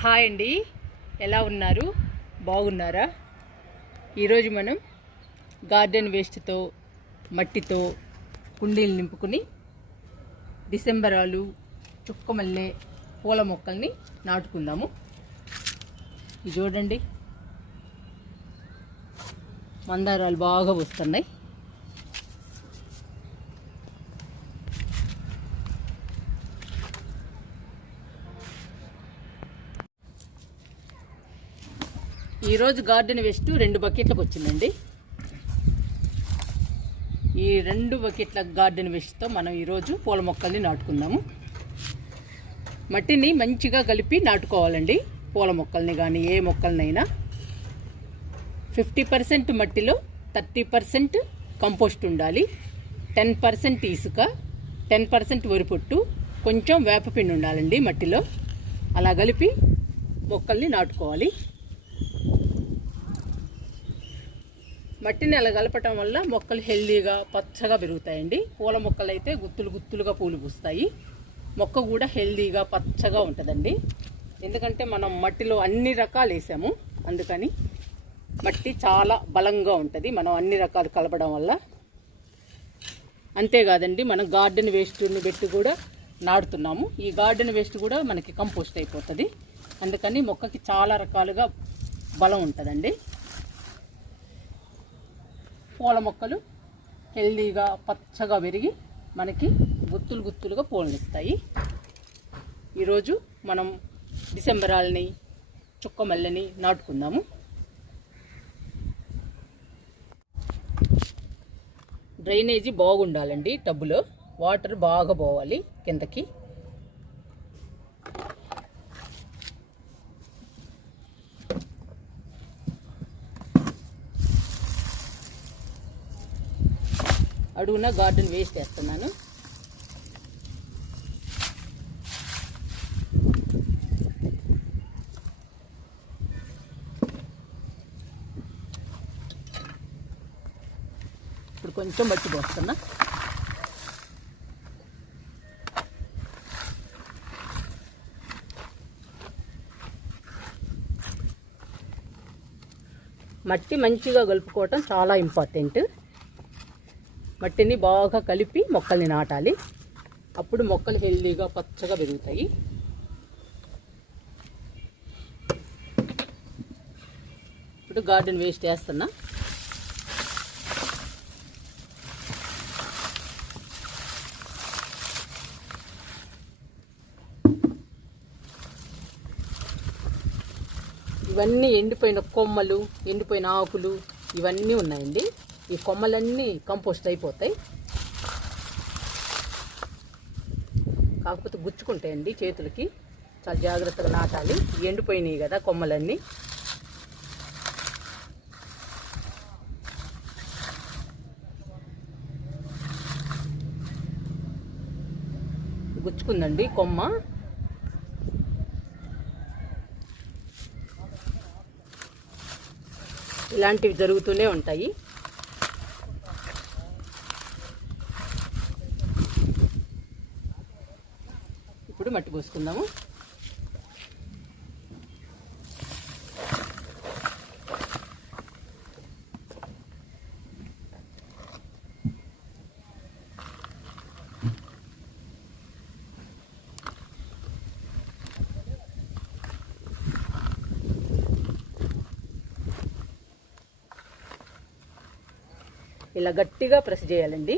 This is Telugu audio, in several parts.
హాయ్ అండి, ఎలా ఉన్నారు? బాగున్నారా? ఈరోజు మనం గార్డెన్ వేస్ట్తో మట్టితో కుండీలు నింపుకుని డిసెంబరాలు, చుక్కమల్లె పూల మొక్కల్ని నాటుకుందాము. ఇది చూడండి, మందారాలు బాగా వస్తున్నాయి. ఈరోజు గార్డెన్ వేస్ట్ 2 బకెట్లకు వచ్చిందండి. ఈ 2 బకెట్ల గార్డెన్ వేస్ట్తో మనం ఈరోజు పూల మొక్కల్ని నాటుకుందాము. మట్టిని మంచిగా కలిపి నాటుకోవాలండి. పూల మొక్కల్ని కానీ ఏ మొక్కలనైనా 50% మట్టిలో 30% కంపోస్ట్ ఉండాలి. 10% ఇసుక, 10% వరిపొట్టు, కొంచెం వేపపిండి ఉండాలండి మట్టిలో. అలా కలిపి మొక్కల్ని నాటుకోవాలి. మట్టిని అలా కలపటం వల్ల మొక్కలు హెల్దీగా పచ్చగా పెరుగుతాయండి. పూల మొక్కలు అయితే గుత్తులు గుత్తులుగా పూలు పూస్తాయి. మొక్క కూడా హెల్దీగా పచ్చగా ఉంటుందండి. ఎందుకంటే మనం మట్టిలో అన్ని రకాలు వేసాము, అందుకని మట్టి చాలా బలంగా ఉంటుంది మనం అన్ని రకాలు కలపడం వల్ల. అంతేకాదండి, మనం గార్డెన్ వేస్ట్ని పెట్టి కూడా నాటుతున్నాము. ఈ గార్డెన్ వేస్ట్ కూడా మనకి కంపోస్ట్ అయిపోతుంది. అందుకని మొక్కకి చాలా రకాలుగా బలం ఉంటుందండి. పూల మొక్కలు హెల్దీగా పచ్చగా పెరిగి మనకి గుత్తులు గుత్తులుగా పూలనిస్తాయి. ఈరోజు మనం డిసెంబరాల్ని, చుక్కమల్లెని నాటుకుందాము. డ్రైనేజీ బాగుండాలండి. టబ్బులో వాటర్ బాగా పోవాలి కిందకి. అడుగున గార్డెన్ వేస్ట్ వేస్తున్నాను. ఇప్పుడు కొంచెం మట్టి పోస్తున్నా. మట్టి మంచిగా కలుపుకోవటం చాలా ఇంపార్టెంట్. మట్టిని బాగా కలిపి మొక్కల్ని నాటాలి. అప్పుడు మొక్కలు హెల్దీగా పచ్చగా పెరుగుతాయి. ఇప్పుడు గార్డెన్ వేస్ట్ వేస్తున్నా. ఇవన్నీ ఎండిపోయిన కొమ్మలు, ఎండిపోయిన ఆకులు ఇవన్నీ ఉన్నాయండి. ఈ కొమ్మలన్నీ కంపోస్ట్ అయిపోతాయి. కాకపోతే గుచ్చుకుంటాయండి చేతులకి. చాలా జాగ్రత్తగా నాటాలి. ఎండిపోయినాయి కదా కొమ్మలన్నీ. గుచ్చుకుందండి కొమ్మ. ఇలాంటివి జరుగుతూనే ఉంటాయి. ఇప్పుడు మట్టి పోసుకుందాము. ఇలా గట్టిగా ప్రెస్ చేయాలండి.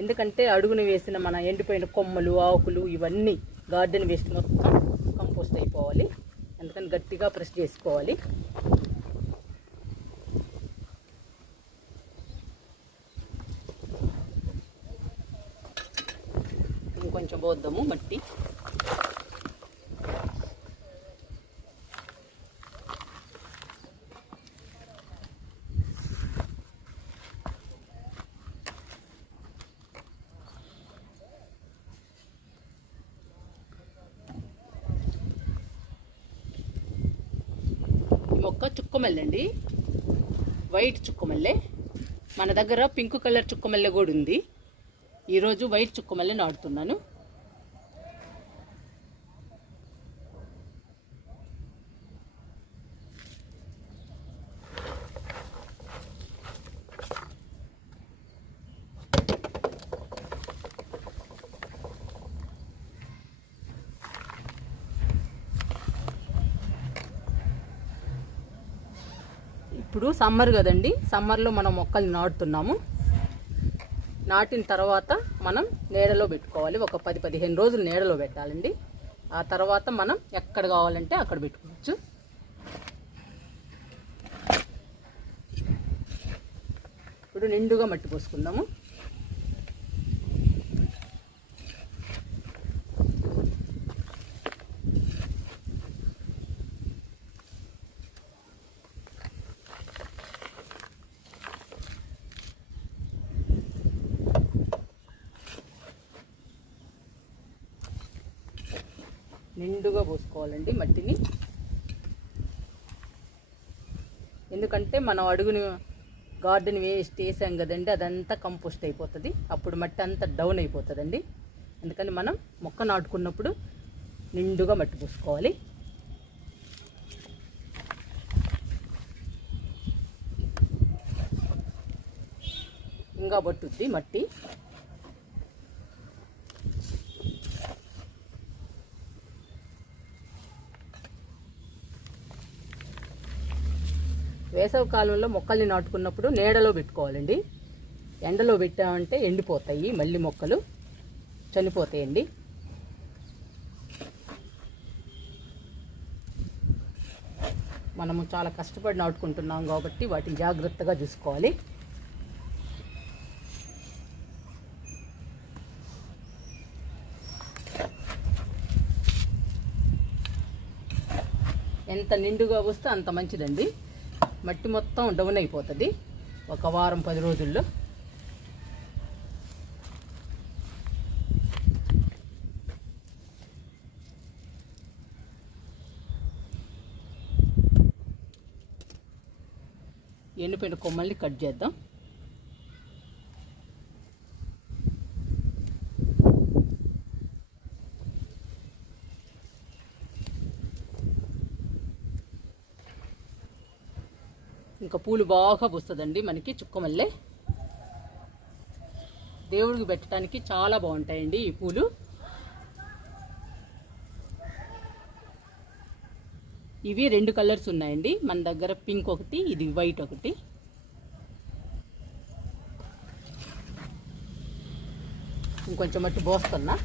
ఎందుకంటే అడుగున వేసిన మన ఎండిపోయిన కొమ్మలు, ఆకులు ఇవన్నీ గార్డెన్ వేస్ట్ మొత్తం కంపోస్ట్ అయిపోవాలి. అందుకని గట్టిగా ప్రెస్ చేసుకోవాలి. ఇంకొంచెం పోద్దాము మట్టి. మొక్క చుక్కమల్లె అండి, వైట్ చుక్కమల్లె. మన దగ్గర పింక్ కలర్ చుక్కమల్లె కూడా ఉంది. ఈరోజు వైట్ చుక్కమల్లె నాటుతున్నాను. ఇప్పుడు సమ్మర్ కదండి, సమ్మర్లో మనం మొక్కలు నాటుతున్నాము. నాటిన తర్వాత మనం నీడలో పెట్టుకోవాలి. ఒక 10-15 రోజులు నీడలో పెట్టాలండి. ఆ తర్వాత మనం ఎక్కడ కావాలంటే అక్కడ పెట్టుకోవచ్చు. ఇప్పుడు నిండుగా మట్టి పోసుకుందాము. నిండుగా పోసుకోవాలండి మట్టిని. ఎందుకంటే మనం అడుగుని గార్డెన్ వేస్ట్ వేసాం కదండి, అదంతా కంపోస్ట్ అయిపోతుంది. అప్పుడు మట్టి అంతా డౌన్ అయిపోతుందండి. అందుకని మనం మొక్క నాటుకున్నప్పుడు నిండుగా మట్టి పోసుకోవాలి. ఇంకా పట్టుద్ది మట్టి. వేసవి కాలంలో మొక్కల్ని నాటుకున్నప్పుడు నీడలో పెట్టుకోవాలండి. ఎండలో పెట్టామంటే ఎండిపోతాయి, మళ్ళీ మొక్కలు చనిపోతాయండి. మనము చాలా కష్టపడి నాటుకుంటున్నాం కాబట్టి వాటిని జాగ్రత్తగా చూసుకోవాలి. ఎంత నిండుగా వస్తే అంత మంచిదండి. మట్టి మొత్తం డౌన్ అయిపోతుంది ఒక వారం 10 రోజుల్లో. ఎండిపోయిన కొమ్మల్ని కట్ చేద్దాం. ఇంకా పూలు బాగా పూస్తుందండి మనకి. చుక్కమల్లె దేవుడికి పెట్టడానికి చాలా బాగుంటాయండి ఈ పూలు. ఇవి 2 కలర్స్ ఉన్నాయండి మన దగ్గర, పింక్ ఒకటి, ఇది వైట్ ఒకటి. ఇంకొంచెం మట్టి పోస్తున్నా.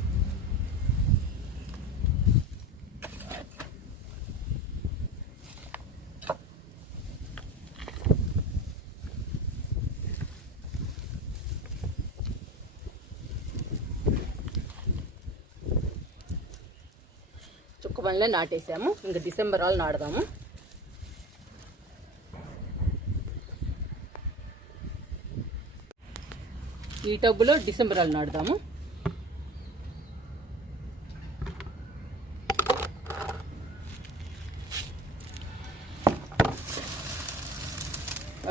చుక్కమల్లె నాటేసాము. ఇంకా డిసెంబర్ వాళ్ళు నాడదాము. ఈ టబ్బులో డిసెంబర్ వాళ్ళు నాడదాము.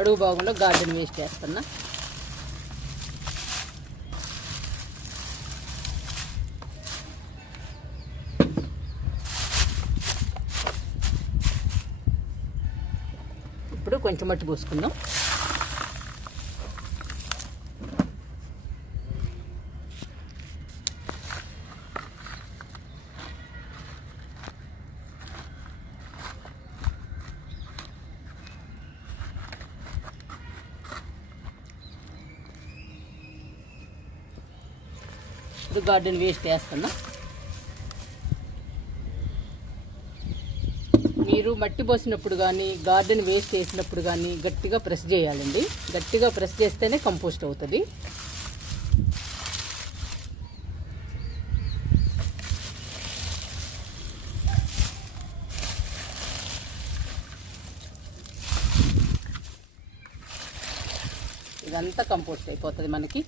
అడుగు భాగంలో గార్డెన్ వేస్ట్ చేస్తున్నా. ఇప్పుడు కొంచెం మట్టి పోసుకుందాం. ఇప్పుడు గార్డెన్ వేస్ట్ వేస్తున్నా. మీరు మట్టి పోసినప్పుడు కానీ గార్డెన్ వేస్ట్ వేసినప్పుడు కానీ గట్టిగా ప్రెస్ చేయాలండి. గట్టిగా ప్రెస్ చేస్తేనే కంపోస్ట్ అవుతుంది. ఇదంతా కంపోస్ట్ అయిపోతుంది మనకి.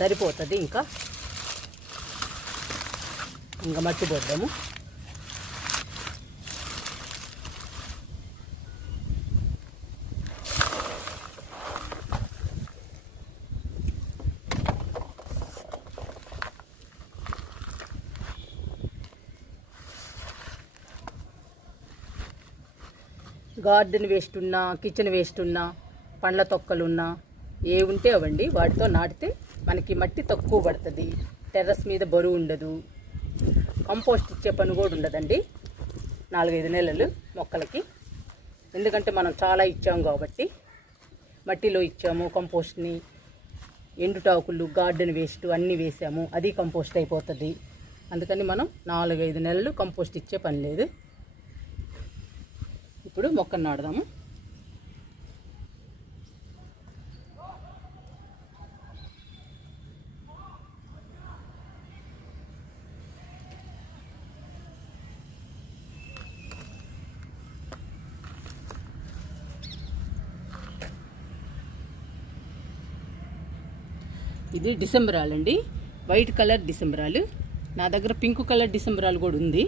సరిపోతుంది. ఇంకా మట్టి పోద్దాము. గార్డెన్ వేస్ట్ ఉన్నా, కిచెన్ వేస్ట్ ఉన్నా, పండ్ల తొక్కలున్నా ఏ ఉంటే అవండి వాటితో నాటితే మనకి మట్టి తక్కువ పడుతుంది. టెర్రస్ మీద బరువు ఉండదు. కంపోస్ట్ ఇచ్చే పని కూడా ఉండదండి. 4-5 నెలలు మొక్కలకి. ఎందుకంటే మనం చాలా ఇచ్చాము కాబట్టి, మట్టిలో ఇచ్చాము, కంపోస్ట్ని, ఎండుటాకులు, గార్డెన్ వేస్ట్ అన్నీ వేసాము, అది కంపోస్ట్ అయిపోతుంది. అందుకని మనం 4-5 నెలలు కంపోస్ట్ ఇచ్చే పని లేదు. ఇప్పుడు మొక్కను నాటుదాము. ఇది డిసెంబరాలు అండి, వైట్ కలర్ డిసెంబరాలు. నా దగ్గర పింక్ కలర్ డిసెంబరాలు కూడా ఉంది.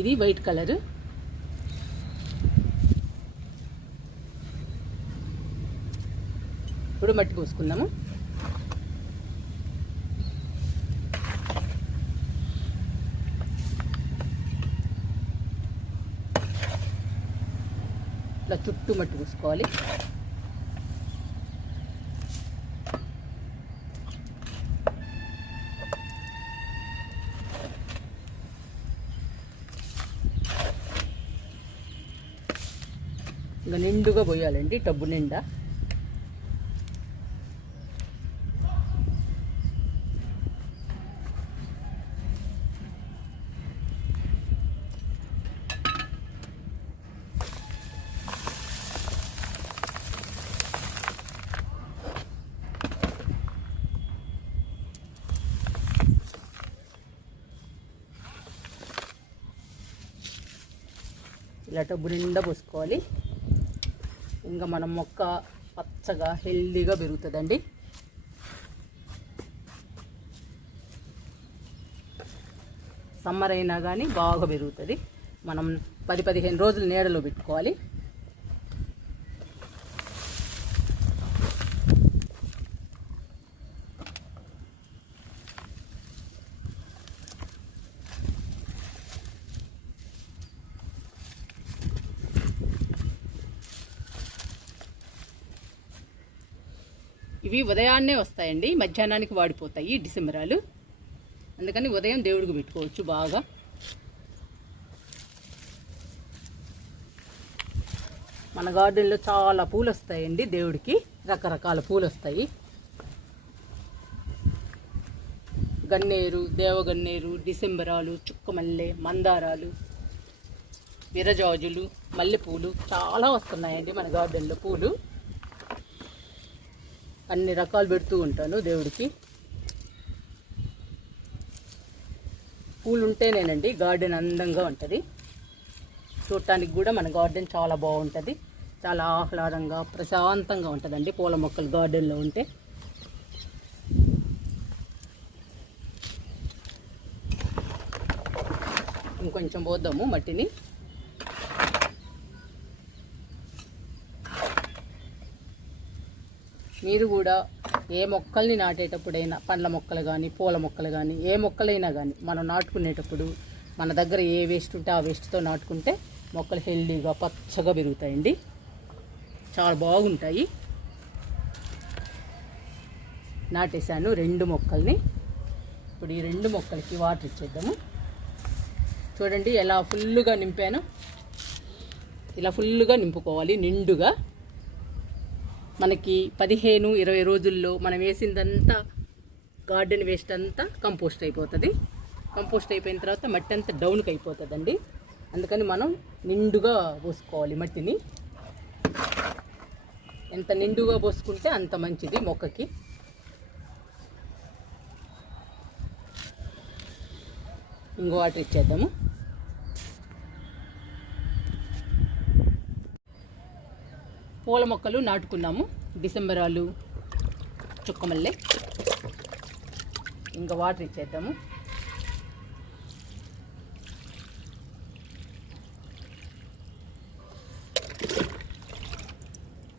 ఇది వైట్ కలరు. ఇప్పుడు మట్టి పోసుకుందాము. ఇట్లా చుట్టూ మట్టి పోసుకోవాలి. ఇంకా నిండుగా పోయాలండి, టబ్బు నిండా. ఇలా టబ్బు నిండా పోసుకోవాలి. ఇంకా మన మొక్క పచ్చగా హెల్దీగా పెరుగుతుందండి. సమ్మర్ అయినా కానీ బాగా పెరుగుతుంది. మనం 10-15 రోజులు నీడలో పెట్టుకోవాలి. ఇవి ఉదయాన్నే వస్తాయండి, మధ్యాహ్నానికి వాడిపోతాయి డిసెంబరాలు. అందుకని ఉదయం దేవుడికి పెట్టుకోవచ్చు బాగా. మన గార్డెన్లో చాలా పూలు వస్తాయండి దేవుడికి, రకరకాల పూలు వస్తాయి. గన్నేరు, దేవగన్నేరు, డిసెంబరాలు, చుక్కమల్లె, మందారాలు, విరజాజులు, మల్లెపూలు చాలా వస్తున్నాయండి మన గార్డెన్లో పూలు. అన్ని రకాలు పెడుతూ ఉంటాను దేవుడికి. పూలు ఉంటేనేనండి గార్డెన్ అందంగా ఉంటుంది. చూడటానికి కూడా మన గార్డెన్ చాలా బాగుంటుంది, చాలా ఆహ్లాదంగా ప్రశాంతంగా ఉంటుందండి పూల మొక్కలు గార్డెన్లో ఉంటే. ఇంకొంచెం పోద్దాము మట్టిని. మీరు కూడా ఏ మొక్కల్ని నాటేటప్పుడైనా, పండ్ల మొక్కలు కానీ పూల మొక్కలు కానీ ఏ మొక్కలైనా కానీ మనం నాటుకునేటప్పుడు మన దగ్గర ఏ వేస్ట్ ఉంటే ఆ వేస్ట్తో నాటుకుంటే మొక్కలు హెల్దీగా పచ్చగా పెరుగుతాయండి, చాలా బాగుంటాయి. నాటేశాను 2 మొక్కల్ని. ఇప్పుడు ఈ 2 మొక్కలకి వాటర్ ఇచ్చేద్దాము. చూడండి ఎలా ఫుల్గా నింపాను. ఇలా ఫుల్గా నింపుకోవాలి నిండుగా. మనకి 15-20 రోజుల్లో మనం వేసిందంతా గార్డెన్ వేస్ట్ అంతా కంపోస్ట్ అయిపోతుంది. కంపోస్ట్ అయిపోయిన తర్వాత మట్టి అంతా డౌన్కి అయిపోతుందండి. అందుకని మనం నిండుగా పోసుకోవాలి మట్టిని. ఎంత నిండుగా పోసుకుంటే అంత మంచిది మొక్కకి. ఇంకో వాటర్ ఇచ్చేద్దాము. పూల మొక్కలు నాటుకున్నాము, డిసెంబరాలు, చుక్కమల్లె. ఇంకా వాటర్ ఇచ్చేద్దాము.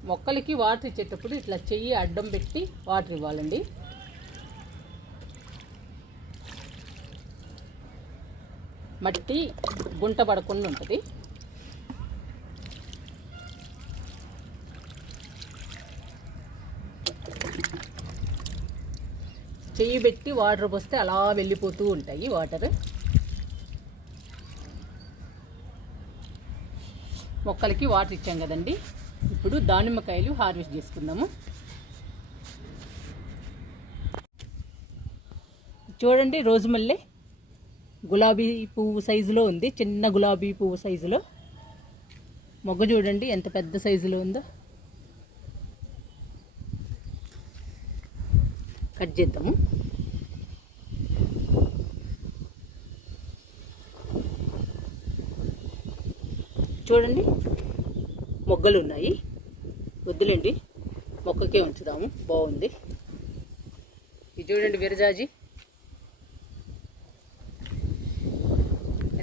మొక్కలకి వాటర్ ఇచ్చేటప్పుడు ఇట్లా చెయ్యి అడ్డం పెట్టి వాటర్ ఇవ్వాలండి. మట్టి గుంట పడకుండా ఉంటుంది. చెయ్యి పెట్టి వాటర్ పోస్తే అలా వెళ్ళిపోతూ ఉంటాయి వాటర్. మొక్కలకి వాటర్ ఇచ్చాం కదండి. ఇప్పుడు దానిమ్మకాయలు హార్వెస్ట్ చేసుకుందాము. చూడండి, రోజు మల్లె గులాబీ పువ్వు సైజులో ఉంది. చిన్న గులాబీ పువ్వు సైజులో మొగ్గ చూడండి ఎంత పెద్ద సైజులో ఉందో. కట్ చేద్దాము. చూడండి, మొగ్గలు ఉన్నాయి. వద్దులేండి, మొక్కకే ఉంచుదాము. బాగుంది. ఇది చూడండి, విరజాజి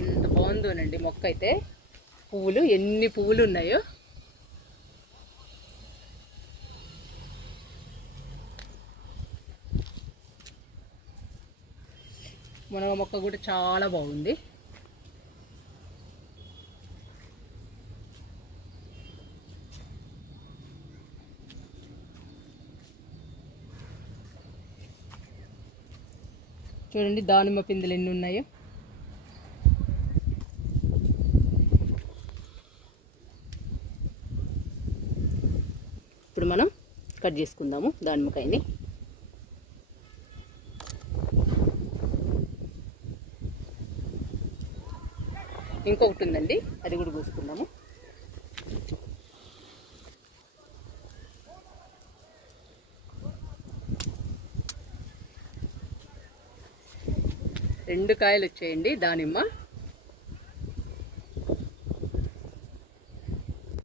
ఎంత బాగుందోనండి. మొక్క అయితే పువ్వులు ఎన్ని పువ్వులు ఉన్నాయో. మునగ మొక్క కూడా చాలా బాగుంది. చూడండి, దానిమ్మ పిందెలు ఎన్ని ఉన్నాయో. ఇప్పుడు మనం కట్ చేసుకుందాము దానిమ్మకాయని. ఇంకొకటి ఉందండి, అది కూడా కోసుకుందాము. రెండు కాయలు వచ్చాయండి దానిమ్మ.